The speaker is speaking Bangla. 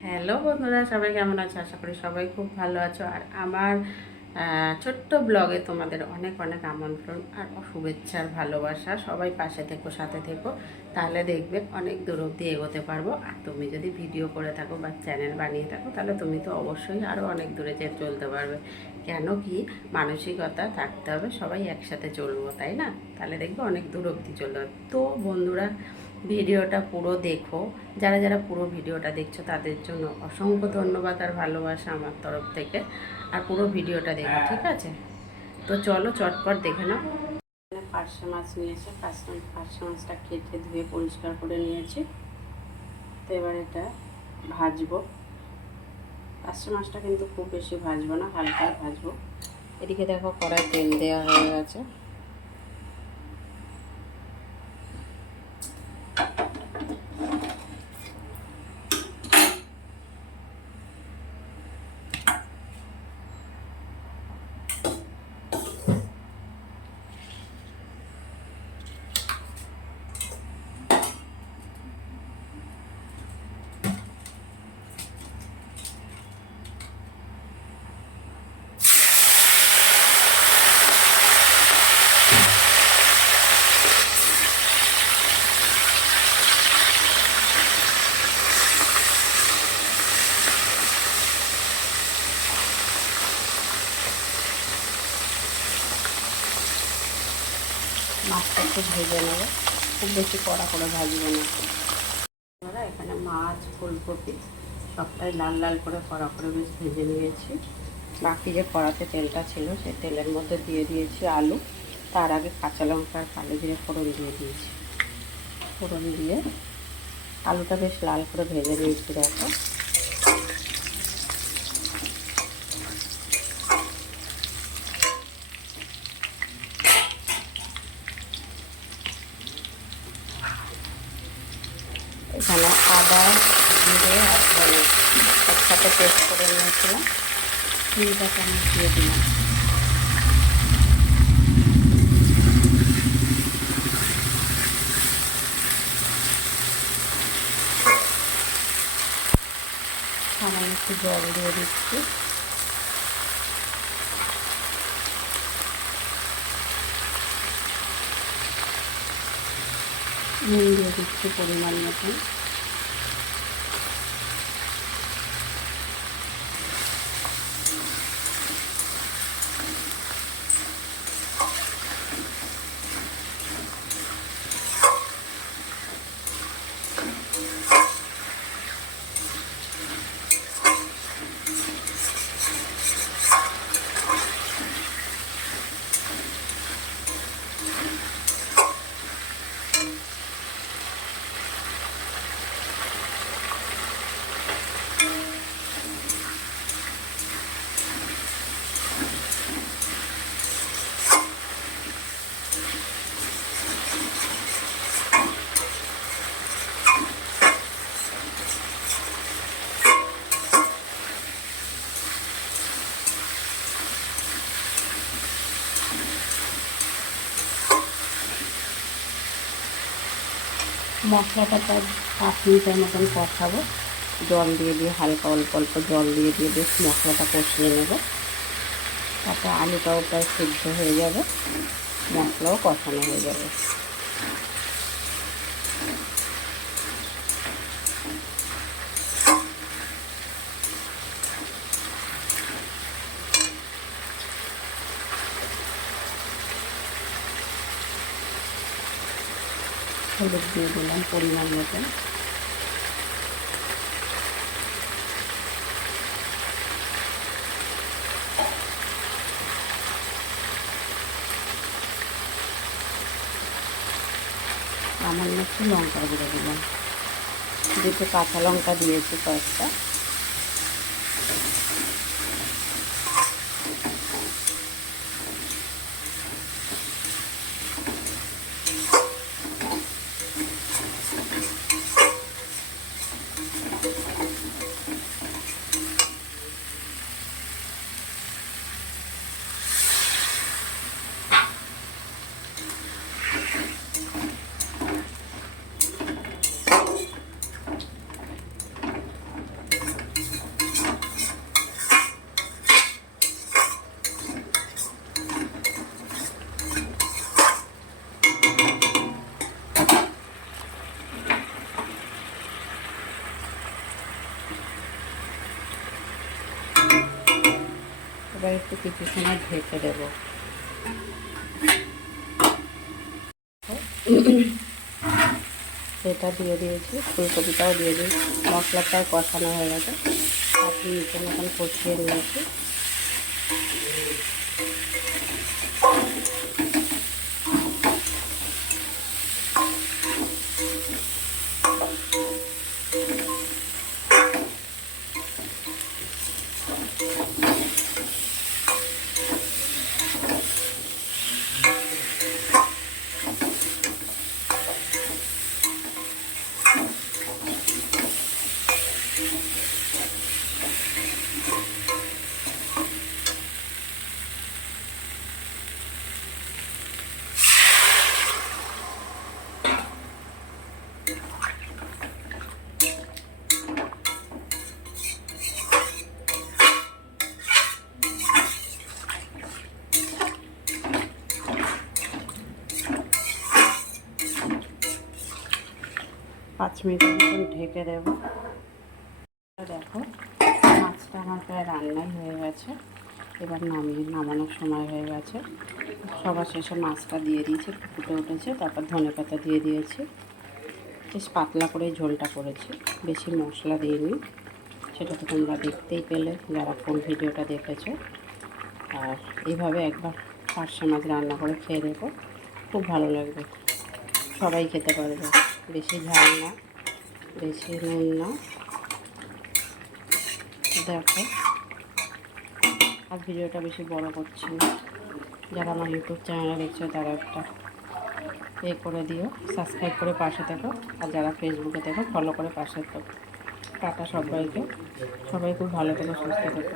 হ্যালো বন্ধুরা, সবাই কেমন আছো? আশা করি সবাই খুব ভালো আছো। আর আমার ছোট্ট ব্লগে তোমাদের অনেক অনেক আমন্ত্রণ আর শুভেচ্ছা আর ভালোবাসা। সবাই পাশে থেকো, সাথে থেকো, তাহলে দেখবে অনেক দূর অবধি এগোতে পারবো। আর তুমি যদি ভিডিও করে থাকো বা চ্যানেল বানিয়ে থাকো, তাহলে তুমি তো অবশ্যই আরও অনেক দূরে চলতে পারবে। কেন কি, মানসিকতা থাকতে হবে, সবাই একসাথে চলবো, তাই না? তাহলে দেখবে অনেক দূর অবধি চলতে হবে। তো বন্ধুরা, ভিডিওটা পুরো দেখো। যারা যারা পুরো ভিডিওটা দেখছো তাদের জন্য অসংখ্য ধন্যবাদ আর ভালোবাসা আমার তরফ থেকে। আর পুরো ভিডিওটা দেখো, ঠিক আছে? তো চলো চটপট দেখে নাও। পার্শে মাছ নিয়েছে, পার্শে মাছটা কেটে ধুয়ে পরিষ্কার করে নিয়েছি। তো এবার এটা ভাজবো। পার্শে মাছটা কিন্তু খুব বেশি ভাজবো না, হালকা ভাজবো। এদিকে দেখো, কড়াই তেল দেওয়া হয়ে গেছে। মাছটা একটু ভেজে নেবো, খুব বেশি কড়া করে ভাজবো না। এবার এখানে মাছ, ফুলকপি সবটাই লাল লাল করে কড়া করে বেশ ভেজে নিয়েছি। বাকি যে কড়াতে তেলটা ছিল সেই তেলের মধ্যে দিয়ে দিয়েছি আলু। তার আগে কাঁচা লঙ্কা আর কালো জিরে ফোড়ন দিয়ে দিয়েছি। ফোড়ন দিয়ে আলুটা বেশ লাল করে ভেজে নিয়েছি। দেখো, এখানে আদা, জিরে আর ধনে একসাথে পেস্ট করে নিয়েছিলাম, 3টা চামচ দিয়ে দিলাম। সামান্য একটু জল দিয়ে দিচ্ছি। নুন দিয়ে দিচ্ছি পরিমাণ মতন। মশলাটা প্রায় 5 মিনিটের মতন কষাবো। জল দিয়ে দিয়ে হালকা অল্প অল্প জল দিয়ে দিয়ে বেশ মশলাটা কষিয়ে নেব। তারপর আলুটাও প্রায় সিদ্ধ হয়ে যাবে, মশলাও কষানো হয়ে যাবে। হলুদ দিয়ে দিলাম পরিমাণ মতন। সামান্য একটু লঙ্কা গুঁড়ো দিলাম, দুটো কাঁচা লঙ্কা দিয়েছি কয়েকটা। এবার একটু কিছু সময় ঢেকে দেবো। এটা দিয়ে দিয়েছি, ফুলকপিটাও দিয়ে দিয়েছি, মশলাটাও কষানো হয়ে গেছে। আপনি নিচের মতন কষিয়ে নিয়েছি। পাঁচ মিনিটের মতন ঢেকে দেবো। দেখো মাছটা আমার প্রায় রান্নাই হয়ে গেছে। এবার নামানোর সময় হয়ে গেছে। সবার শেষে মাছটা দিয়ে দিয়েছি, একটু ফুটে উঠেছে, তারপর ধনেপাতা দিয়ে দিয়েছি। বেশ পাতলা করে ঝোলটা করেছি, বেশি মশলা দিইনি। সেটা তো তোমরা দেখতেই পেলে যারা ফুল ভিডিওটা দেখেছো। আর এইভাবে একবার পার্শে মাছ রান্না করে খেয়ে দেখো, খুব ভালো লাগবে, সবাই খেতে পারবে। বেশি ঝাল না, বেশি নুন না। দেখো আর ভিডিওটা বেশি বড় করছি না। যারা আমার ইউটিউব চ্যানেলে দেখছো তারা একটা করে দিও, সাবস্ক্রাইব করে পাশে থেকো। আর যারা ফেসবুকে দেখো ফলো করে পাশে থেকো। টাটা সবাইকে, সবাই খুব ভালো থেকো, সুস্থ থেকো।